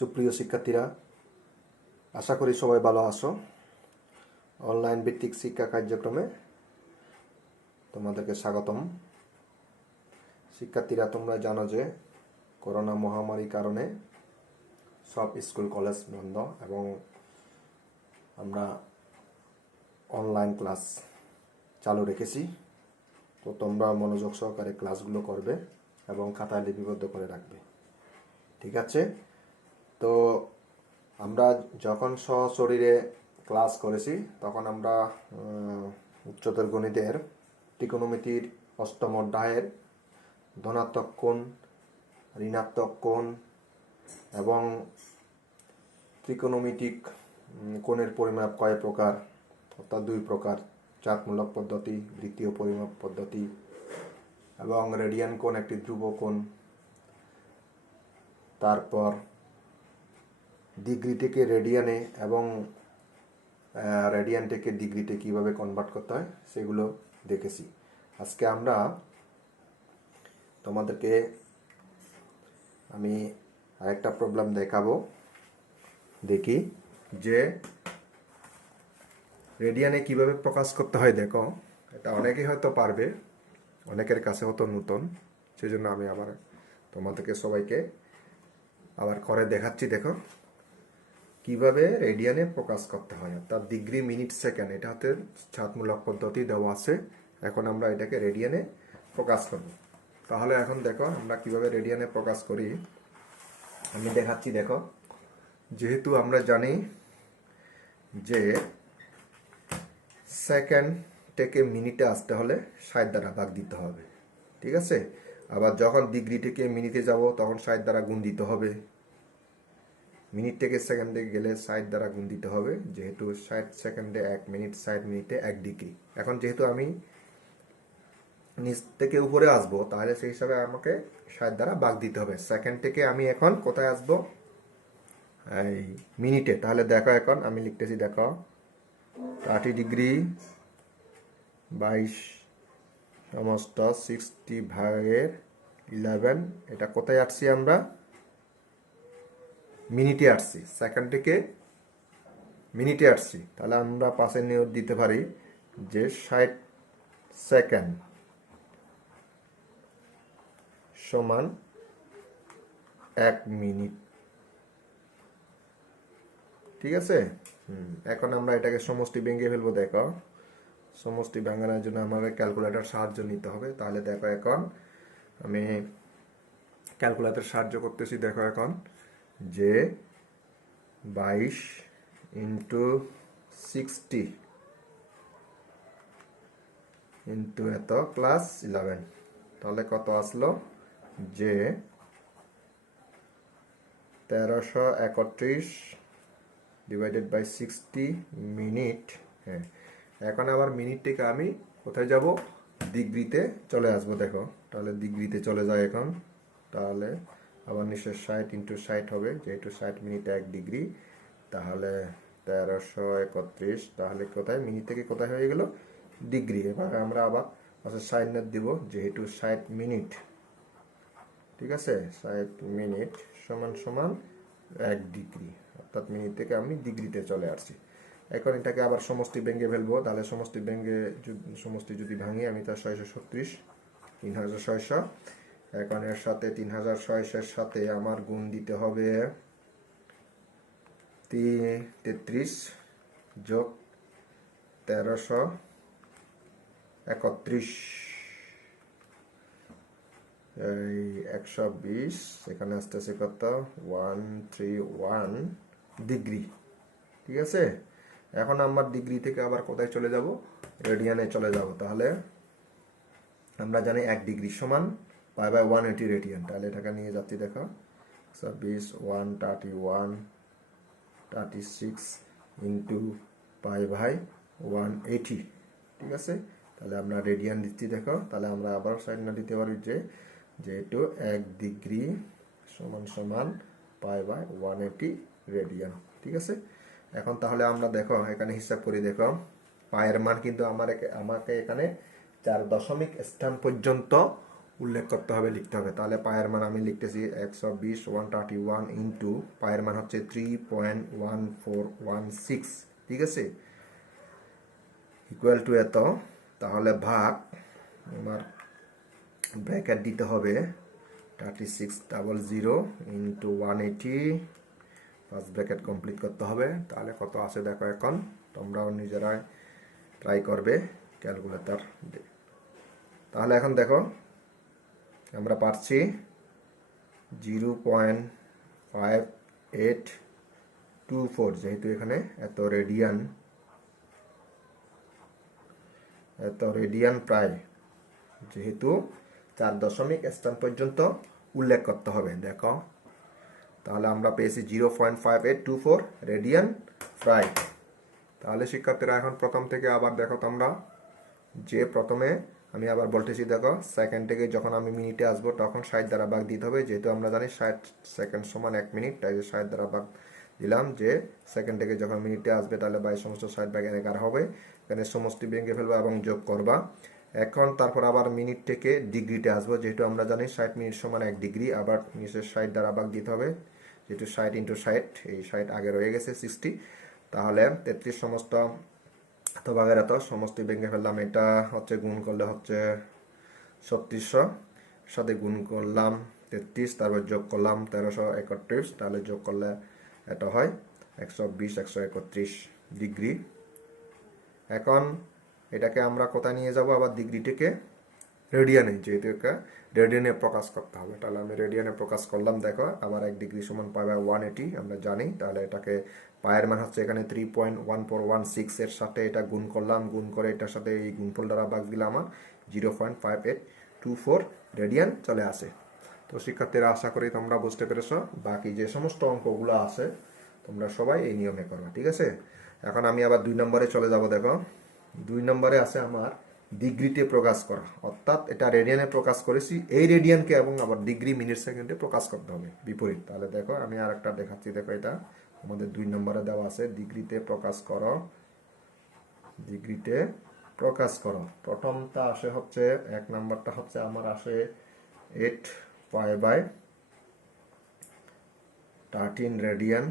সুপ্রিয় শিক্ষার্থীরা, আশা করি সবাই ভালো আছো। অনলাইন ভিত্তিক শিক্ষা কার্যক্রমে তোমাদেরকে স্বাগতম। শিক্ষার্থীরা, তোমরা জানো যে করোনা মহামারীর কারণে সব স্কুল কলেজ বন্ধ এবং আমরা অনলাইন ক্লাস চালু রেখেছি। তো তোমরা মনোযোগ সহকারে ক্লাসগুলো করবে এবং খাতায় লিপিবদ্ধ করে রাখবে, ঠিক আছে? তো আমরা যখন সশরীরে ক্লাস করেছি তখন আমরা উচ্চতর গণিতের ত্রিকোণমিতির অষ্টম অধ্যায়ের ধনাত্মক কোণ, ঋণাত্মক কোণ এবং ত্রিকোণমিতিক কোণের পরিমাপ কয় প্রকার, অর্থাৎ দুই প্রকার, চাপমূলক পদ্ধতি, বৃত্তীয় পরিমাপ পদ্ধতি, এবং রেডিয়ান কোণ একটি ধ্রুব কোণ। তারপর ডিগ্রি থেকে রেডিয়ানে এবং রেডিয়ান থেকে ডিগ্রিতে কিভাবে কনভার্ট করতে হয় সেগুলো দেখেছি। আজকে আমরা তোমাদেরকে আমি আরেকটা প্রবলেম দেখাবো। দেখি যে রেডিয়ানে কিভাবে প্রকাশ করতে হয়। দেখো, এটা অনেকেই হয়তো পারবে, অনেকের কাছে হয়তো নতুন, সেই জন্য আমি আবার তোমাদেরকে সবাইকে আবার করে দেখাচ্ছি। দেখো কিভাবে রেডিয়ানে প্রকাশ করতে হয়, অর্থাৎ ডিগ্রি, মিনিট, সেকেন্ড। এটা হচ্ছে ছাদমূলক পদ্ধতি দেওয়া আছে। এখন আমরা এটাকে রেডিয়ানে প্রকাশ করব। তাহলে এখন দেখো আমরা কিভাবে রেডিয়ানে প্রকাশ করি আমি দেখাচ্ছি। দেখো, যেহেতু আমরা জানি যে সেকেন্ড থেকে মিনিটে আসতে হলে 60 দ্বারা ভাগ দিতে হবে, ঠিক আছে? আবার যখন ডিগ্রি থেকে মিনিটে যাব তখন 60 দ্বারা গুণ দিতে হবে। মিনিট থেকে সেকেন্ডে গেলে 60 দ্বারা গুণ দিতে হবে, যেহেতু 60 সেকেন্ডে 1 মিনিট, 60 মিনিটে 1 ডিগ্রি। এখন যেহেতু আমি নিচ থেকে উপরে আসবো, তাহলে সেই হিসাবে আমাকে 60 দ্বারা ভাগ দিতে হবে। সেকেন্ড থেকে আমি এখন কোথায় আসবো? এই মিনিটে। তাহলে দেখো, এখন আমি লিখতেছি, দেখো 30 ডিগ্রি 22 সমস্ত 60 ভাগের 11। এটা কোথায় আসছি? আমরা মিনিটে আসছি, সেকেন্ড থেকে মিনিটে আসছি। তাহলে আমরা পাশে নিয়ে দিতে পারি যে 60 সেকেন্ড সমান 1 মিনিট, ঠিক আছে? এখন আমরা এটাকে সমষ্টি ভেঙে ফেলবো। দেখো, সমষ্টি ভাঙানোর জন্য আমাদের ক্যালকুলেটর সাহায্য নিতে হবে। তাহলে দেখো, এখন আমি ক্যালকুলেটর সাহায্য করতেছি। দেখো এখন যে 22 ইন্টু 60 ইন্টু এত প্লাস 11, তাহলে কত আসলো? যে 1331 ডিভাইডেড বাই 60 মিনিট। হ্যাঁ, এখন আবার মিনিট থেকে আমি কোথায় যাব? ডিগ্রিতে চলে আসবো। দেখো, তাহলে ডিগ্রিতে চলে যায় এখন। তাহলে আবার নিশ্চয় 60 ইন্টু 60 হবে, যেহেতু 60 মিনিটে 1 ডিগ্রি। তাহলে 1331, তাহলে কোথায় মিনিট থেকে কোথায় হয়ে গেল? ডিগ্রি। এবার আমরা আবার 60 দিব, যেহেতু 60 মিনিট, ঠিক আছে? 60 মিনিট সমান সমান 1 ডিগ্রি, অর্থাৎ মিনিট থেকে আমি ডিগ্রিতে চলে আসছি। এখন এটাকে আবার সমষ্টি ভেঙে ফেলবো। তাহলে সমষ্টি যদি ভাঙি, আমি তার 636, 3600। এখন এর সাথে 3600 সাথে আমার গুণ দিতে হবে 33 যোগ 1331, এই 120, এখানে আসতেছে কত? 131 ডিগ্রি, ঠিক আছে? এখন আমার ডিগ্রি থেকে আবার কোথায় চলে যাব? রেডিয়ানে চলে যাব। তাহলে আমরা জানি 1 ডিগ্রি সমান পাই বাই 180 রেডিয়ান। তাহলে এটাকে নিয়ে যাচ্ছি। দেখো 26 131 36 ইন্টু পাই বাই 180, ঠিক আছে? তাহলে আমরা রেডিয়ান দিচ্ছি। দেখো, তাহলে আমরা আবার সাইড না দিতে পারি যে যেহেতু 1 ডিগ্রি সমান সমান পাই বাই 180 রেডিয়ান, ঠিক আছে? এখন তাহলে আমরা দেখো এখানে হিসাব করি। দেখো, পায়ের মান কিন্তু আমাকে এখানে 4 দশমিক স্থান পর্যন্ত উল্লেখ করতে হবে, লিখতে হবে। তাহলে পায়ের মান আমি লিখতেছি 120 131 ইন্টু পায়ের মান হচ্ছে 3.1416, ঠিক আছে, ইকুয়াল টু এত। তাহলে ভাগ আমার ব্র্যাকেট দিতে হবে 3600 ইন্টু 180, ফার্স্ট ব্র্যাকেট কমপ্লিট করতে হবে। তাহলে কত আছে দেখো, এখন তোমরাও নিজেরাই ট্রাই করবে ক্যালকুলেটর। তাহলে এখন দেখো আমরা পাচ্ছি 0.5824, যেহেতু এখানে এত রেডিয়ান প্রায়, যেহেতু 4 দশমিক স্থান পর্যন্ত উল্লেখ করতে হবে। দেখো তাহলে আমরা পেয়েছি 0.5824 রেডিয়ান প্রায়। তাহলে শিক্ষার্থীরা এখন প্রথম থেকে আবার দেখো তোমরা, যে প্রথমে আমি আবার বলতেছি, দেখো সেকেন্ড থেকে যখন আমি মিনিটে আসবো তখন 60 দ্বারা ভাগ দিতে হবে, যেহেতু আমরা জানি 60 সেকেন্ড সমান 1 মিনিট, তাই 60 দ্বারা ভাগ দিলাম। যে সেকেন্ড থেকে যখন মিনিটে আসবে তাহলে 22 সমস্ত 60 ভাগ 11 হবে, এখানে সমষ্টি ভেঙে ফেলবা এবং যোগ করবা। এখন তারপর আবার মিনিট থেকে ডিগ্রিতে আসবো, যেহেতু আমরা জানি 60 মিনিট সমান 1 ডিগ্রি, আবার নিচে 60 দ্বারা ভাগ দিতে হবে, যেহেতু 60 ইন্টু 60, এই 60 আগে রয়ে গেছে 60। তাহলে 33 সমস্ত এত ভাগের এত, সমষ্টি ভেঙে ফেললাম, এটা হচ্ছে গুণ করলে হচ্ছে 3600, সাথে গুণ করলাম 33, তারপর যোগ করলাম 1331, তাহলে যোগ করলে এটা হয় 120 131 ডিগ্রি। এখন এটাকে আমরা কোথায় নিয়ে যাব, আবার ডিগ্রি থেকে রেডিয়ানে, যেহেতু এটা রেডিয়ানে প্রকাশ করতে হবে, তাহলে আমি রেডিয়ানে প্রকাশ করলাম। দেখো আবার 1 ডিগ্রি সমান পাবে 180, আমরা জানি। তাহলে এটাকে পায়ের মান হচ্ছে এখানে 3.1416 এর সাথে এটা গুণ করলাম, গুণ করে এটার সাথে এই গুণফল দ্বারা ভাগ দিলে আমার 0.5824 রেডিয়ান চলে আসে। তো শিক্ষার্থীরা আশা করি তোমরা বুঝতে পেরেছো। বাকি যে সমস্ত অঙ্কগুলো আছে তোমরা সবাই এই নিয়মে করো, ঠিক আছে। এখন আমি আবার 2 নম্বরে চলে যাব। দেখো 2 নম্বরে আছে আমার ডিগ্রিতে প্রকাশ করা, অর্থাৎ এটা রেডিয়ানে প্রকাশ করেছি, এই রেডিয়ানকে এবং আবার ডিগ্রি মিনিট সেকেন্ডে প্রকাশ করতে হবে বিপরীত। তাহলে দেখো আমি আরেকটা দেখাচ্ছি, দেখো এটা আমাদের 2 নম্বরে দেওয়া আছে, ডিগ্রিতে প্রকাশ করো, ডিগ্রিতে প্রকাশ করো। প্রথমটা আসে হচ্ছে 1 নম্বরটা হচ্ছে আমার আসে 8 পাই বাই 13 রেডিয়ান,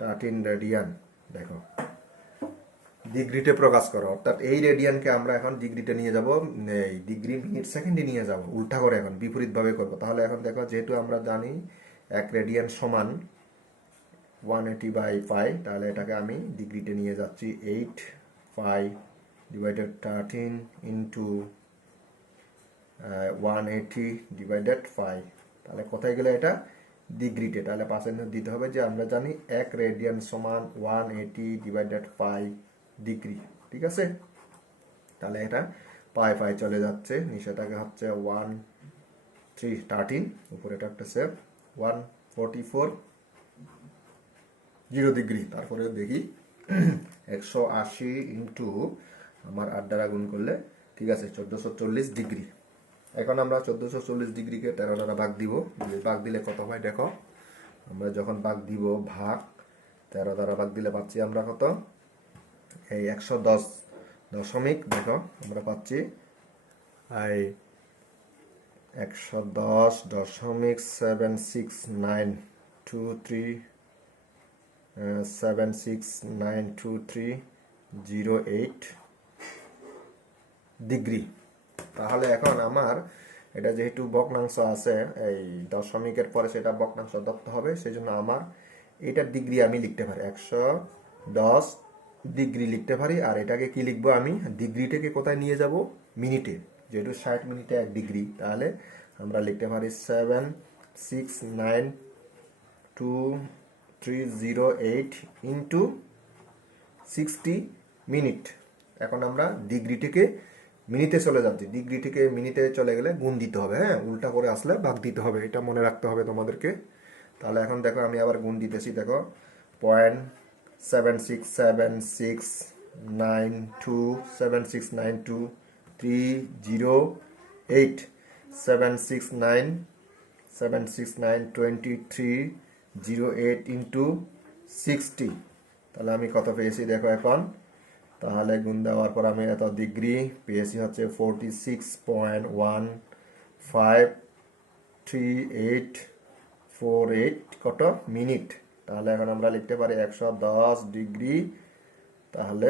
13 রেডিয়ান। দেখো ডিগ্রিতে প্রকাশ করো, অর্থাৎ এই রেডিয়ানকে আমরা এখন ডিগ্রিতে নিয়ে যাব, এই ডিগ্রি মিনিট সেকেন্ডে নিয়ে যাব, উল্টা করে এখন বিপরীতভাবে করব। তাহলে এখন দেখো, যেহেতু আমরা জানি 1 রেডিয়ান সমান 180 বাই পাই, তাহলে এটাকে আমি ডিগ্রিতে নিয়ে যাচ্ছি 8 পাই ডিভাইডেড 13 ইন্টু 180 ডিভাইডেড 5। তাহলে কোথায় গেলে এটা ডিগ্রিতে, তাহলে পার্সেন্টেজ দিতে হবে, যে আমরা জানি 1 রেডিয়ান সমান 180 ডিভাইডেড 5 ডিগ্রি, ঠিক আছে। তাহলে এটা পাই পাই চলে যাচ্ছে, নিচেটাকে হচ্ছে 13, উপরেটা একটা সেভ 144 0 ডিগ্রি। তারপরে দেখি 180 ইন্টু আমার 8 দ্বারা গুণ করলে, ঠিক আছে, 1440 ডিগ্রি। এখন আমরা 1440 ডিগ্রিকে 13 দ্বারা ভাগ দিব, ভাগ দিলে কত হয় দেখো, আমরা যখন ভাগ দিব, ভাগ 13 দ্বারা ভাগ দিলে পাচ্ছি আমরা কত, এই 110 দশমিক, দেখো আমরা পাচ্ছি এই 110.76923 7692308 ডিগ্রি। তাহলে এখন আমার এটা যেহেতু ভগ্নাংশ আছে, এই দশমিকের পরে সেটা ভগ্নাংশ ধরতে হবে, সেই জন্য আমার এটার ডিগ্রি আমি লিখতে পারি 110 ডিগ্রি লিখতে পারি। আর এটাকে কি লিখবো, আমি ডিগ্রিটাকে কোথায় নিয়ে যাব, মিনিটে, যেহেতু 60 মিনিটে 1 ডিগ্রি, তাহলে আমরা লিখতে পারি 7692308 ইন্টু 60 মিনিট। এখন আমরা ডিগ্রি থেকে মিনিটে চলে যাচ্ছি, ডিগ্রি থেকে মিনিটে চলে গেলে গুণ দিতে হবে, হ্যাঁ, উল্টা করে আসলে ভাগ দিতে হবে, এটা মনে রাখতে হবে তোমাদেরকে। তাহলে এখন দেখো আমি আবার গুণ দিতেছি, দেখো 0.7667692308 7692308 ইন্টু 60। তাহলে আমি কত পেয়েছি দেখো, এখন তাহলে গুণ দেওয়ার পর আমি এত ডিগ্রি পেয়েছি হচ্ছে 46.153848 কত মিনিট। তাহলে এখন আমরা লিখতে পারি 110 ডিগ্রি, তাহলে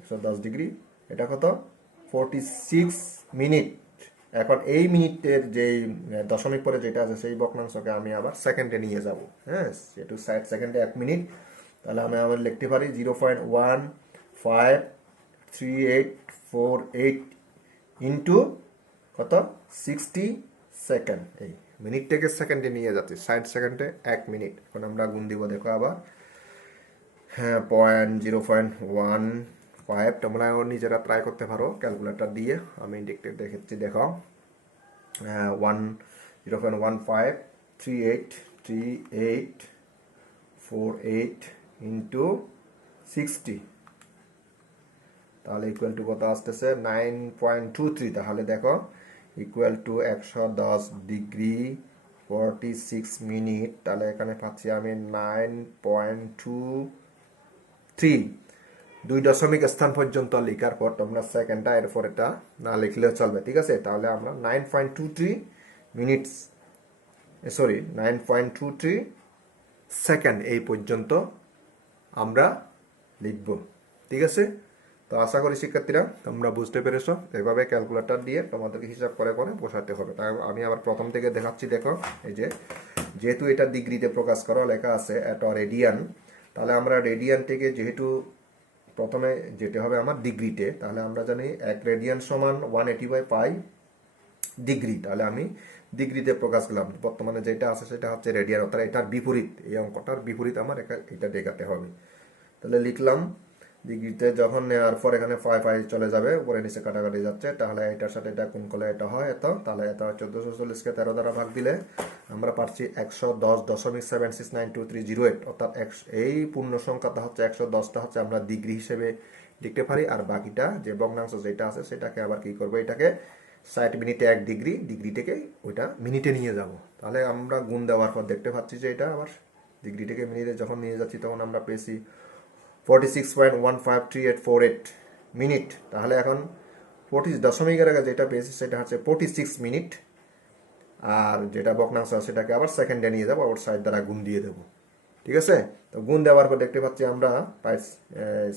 110 ডিগ্রি এটা কত 46 মিনিট। এখন এই মিনিটের যেই দশমিক পরে যেটা আছে সেই ভগ্নাংশকে আমি আবার সেকেন্ডে নিয়ে যাব। হ্যাঁ, যেহেতু 60 সেকেন্ডে 1 মিনিট, তাহলে আমি আবার লিখতে পারি 0.153848 ইন্টু কত 60 সেকেন্ড। এই মিনিটটাকে সেকেন্ডে নিয়ে যাচ্ছে, 60 সেকেন্ডে 1 মিনিট। এখন আমরা গুণ দিব দেখো আবার, হ্যাঁ 0.15, তোমরা নিজেরা ট্রাই করতে পারো ক্যালকুলেটর দিয়ে, আমি দেখতে দেখেছি দেখো। 0.153848 ইন্টু 60, তাহলে ইকুয়াল টু কত আসতেছে 9.23। তাহলে দেখো ইকুয়াল টু 110 ডিগ্রি 46 মিনিট, তাহলে এখানে পাচ্ছি আমি 9.23। 2 দশমিক স্থান পর্যন্ত লেখার পর তোমরা সেকেন্ডটা এরপর এটা না লিখলেও চলবে, ঠিক আছে। তাহলে আমরা 9.23 মিনিটস, সরি 9.23 সেকেন্ড এই পর্যন্ত আমরা লিখব, ঠিক আছে। তো আশা করি শিক্ষার্থীরা তোমরা বুঝতে পেরেছো। এভাবে ক্যালকুলেটর দিয়ে তোমাদেরকে হিসাব করে করে বসাতে হবে। তাই আমি আবার প্রথম থেকে দেখাচ্ছি দেখো। এই যে যেহেতু এটা ডিগ্রিতে প্রকাশ করা লেখা আছে এটা রেডিয়ান, তাহলে আমরা রেডিয়ান থেকে যেহেতু প্রথমে যেতে হবে আমার ডিগ্রিতে, তাহলে আমরা জানি 1 রেডিয়ান সমান 180/π ডিগ্রি। তাহলে আমি ডিগ্রিতে প্রকাশ করলাম, বর্তমানে যেটা আছে সেটা হচ্ছে রেডিয়ান, অর্থাৎ এটার বিপরীত, এই অঙ্কটার বিপরীত আমার এটা দেখাতে হবে। তাহলে লিখলাম ডিগ্রিতে, যখন নেওয়ার পর এখানে 5 চলে যাবে, উপরে নিচে কাটাকাটি যাচ্ছে, তাহলে এটার সাথে এটা গুণ করলে এটা হয় এত, তাহলে এটা 1440কে 13 দ্বারা ভাগ দিলে আমরা পাচ্ছি 110.76923008, অর্থাৎ এই পূর্ণ সংখ্যাটা হচ্ছে 110টা হচ্ছে আমরা ডিগ্রি হিসেবে লিখতে পারি। আর বাকিটা যে ভগ্নাংশ যেটা আছে সেটাকে আবার কি করবো, এটাকে 60 মিনিটে 1 ডিগ্রি, ডিগ্রি থেকে ওইটা মিনিটে নিয়ে যাব। তাহলে আমরা গুণ দেওয়ার পর দেখতে পাচ্ছি যে এটা আবার ডিগ্রি থেকে মিনিটে যখন নিয়ে যাচ্ছি তখন আমরা পেয়েছি 46.153848 মিনিট। তাহলে এখন 40 দশমিকের আগে যেটা পেয়েছি সেটা হচ্ছে 46 মিনিট, আর যেটা ভগ্নাংশ সেটাকে আবার সেকেন্ডে নিয়ে যাবো, আবার 60 দ্বারা গুণ দিয়ে দেবো, ঠিক আছে। তো গুণ দেওয়ার পর দেখতে পাচ্ছি আমরা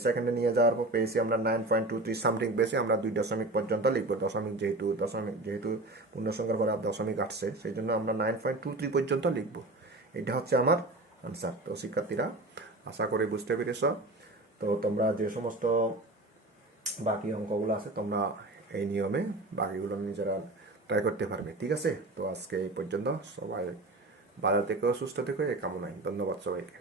সেকেন্ডে নিয়ে যাওয়ার পর পেয়েছি আমরা 9.23 সামথিং পেয়েছি। আমরা 2 দশমিক পর্যন্ত লিখবো, যেহেতু পূর্ণ সংখ্যার পরে দশমিক আসছে, সেই জন্য আমরা 9.23 পর্যন্ত লিখবো। এটা হচ্ছে আমার আনসার। তো শিক্ষার্থীরা আশা করি বুঝতে পেরেছ। তো তোমরা যে সমস্ত বাকি অঙ্কগুলো আছে তোমরা এই নিয়মে বাকিগুলো নিজেরা ট্রাই করতে পারবে, ঠিক আছে। তো আজকে এই পর্যন্ত, সবাই ভালো থেকো, সুস্থ থেকো, এই কামনায়। ধন্যবাদ সবাইকে।